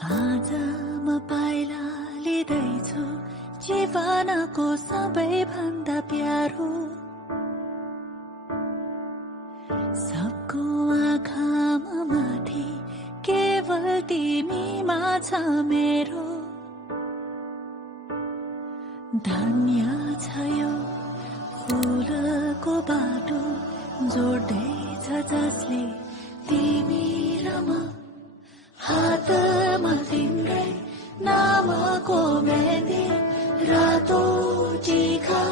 आज म पाइला लिँदैछु जीवनको सबैभन्दा प्यारो सबको आँखामा माथि केवल तिमीमा छ मेरो धन्य छ यो फुलको बाटो जोड्दैछ जसले तिमी र म हातमा तिम्रै नामको मेहन्दी रातो टीका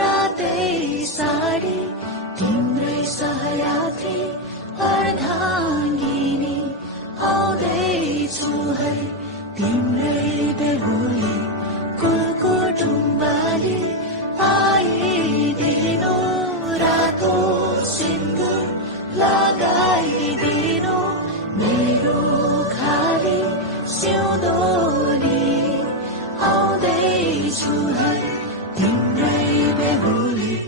रातै साडी तिम्रै सहयात्री अर्धाङ्गिनी आउँदैछु है तिम्रै बेहुली कुलकुटुम्बाले आइदिनु रातो सिन्दुर लगाइदिनु मेरो खाली सिउँदोली आउँदैछु है तिम्रै बेहुली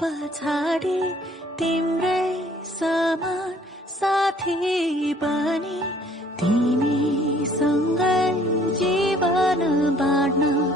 पछाडी तिम्रै समान साथी बनी तिमीसँगै जीवन बाँड्न